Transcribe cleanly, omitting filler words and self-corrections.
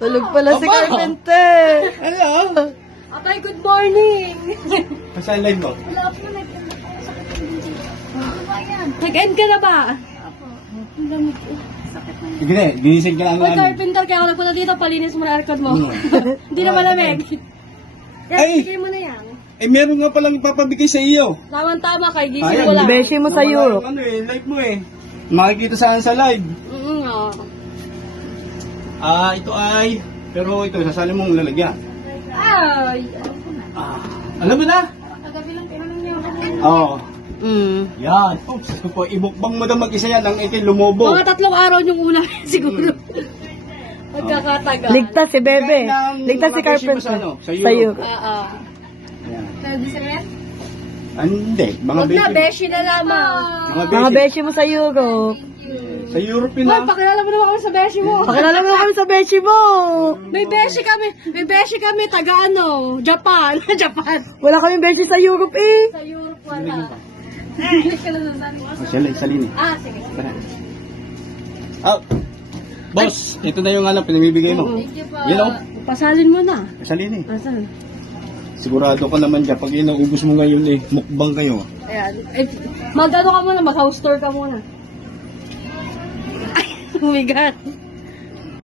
Tulog pala si Aba! Carpenter. Hello? Atay, good morning! Saan live mo? Wala po Ano ba yan? Nag-end ka na ba? Apo. Ang lamig ko. Sakit na. Sige na, ginising ka lang Hoy, namin. Carpenter, kaya ako nagpunta dito, palinis mo na aircon mo. Hindi na malamig. Yan, Ay! bigay mo na yan. Eh, meron nga palang ipapabigay sa iyo. Tama-tama, kay gising Ayan. ko lang. Beshi mo sa Nawala Europe. yung live mo eh. Makikita saan sa live. Oo. Ito ay, pero ito, sasali mong lalagyan. Ay! Alam mo na? Kagabi lang tinanong niyo ako. Oo. Mm. Yan. Oops, po, ibukbang mo na mag-isa yan ang ikin lumobo. Mga 3 araw yung una, siguro. Magkakatagal. Ligtas si Bebe. Bigay ng Ligtas si mga beshi mo Carpenter. sa ano? Sa Sa Europe. Europe. Oo. Yan. Pwede sa yan? Hindi, mga Huwag na, beshi. beshi na lamang. Mga Mga beshi. beshi mo sa Europe. Sa Europe yun Hoy, na. pakilala mo naman kami sa beshi mo. Pakilala mo na kami sa beshi mo. May beshi kami, taga ano, Japan. Japan. Wala kami beshi sa Europe eh. Sa Europe wala. Hindi ka lang nasabi. Salini. Ah, sige. Boss, ito na yung pinamibigay mo. Thank you po. Yan o. Pasalin mo na. Salini. Asan? Sigurado ka naman dyan. Pag inaubos mo ngayon mukbang kayo. Ayan. Mag-ano ka muna, mag-house tour ka muna. Ay, oh my God.